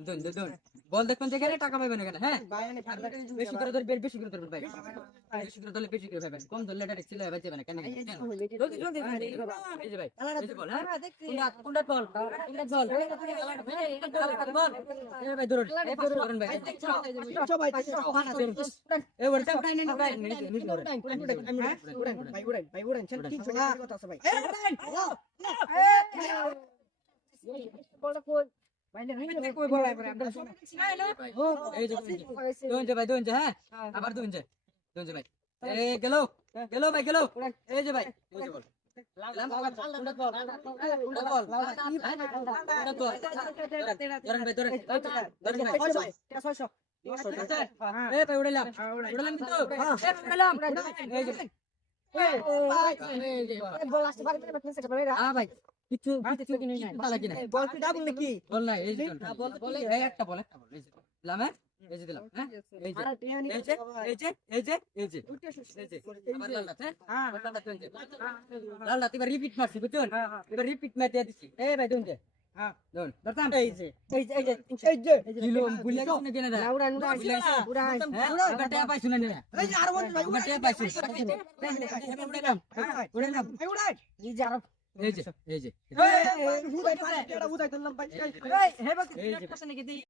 দুন দুন বল দেখবেন যেখানে টাকা পাবেন এখানে হ্যাঁ বেশি করে ধরবেন বেশি করে ধরবেন ভাই বেশি করে ধরলে বেশি করে পাবেন কম ধরলে এটা ছিল ভাই যাবেন কেন জলদি জলদি এই যে ভাই এই যে বল হ্যাঁ কোনটা বল বল এই ভাই ধরুন ধরুন ভাই সবাই এই ওরটা ভাই নেন ভাই ভাই উড়েন ছেলে কি কথা আছে ভাই দুন হ্যাঁ আবার দুন ভাই এই গেল ভাই গেল এই যে ভাই এই যে বল ভাই কিছু বল কি ডাবল নাকি বল না এই যে বল এই একটা বল এই যে দিলাম হ্যাঁ এই যে দিলাম হ্যাঁ এই যে আবার লালটা হ্যাঁ লালটা তুই লালটা এবার রিপিট মারছি বুঝছেন এবার রিপিট মার দিয়ে দিছি এই ভাই দুন হ্যাঁ দুন ধরতাম এই যে কিলো বুলিয়া কোন কেন দা উড়ান বাটা পাইছ না এই যে আর বল ভাই বাটা পাইছ উড়ালাম এই যে আর এই যে উড়াই দিলাম ভাই এই যে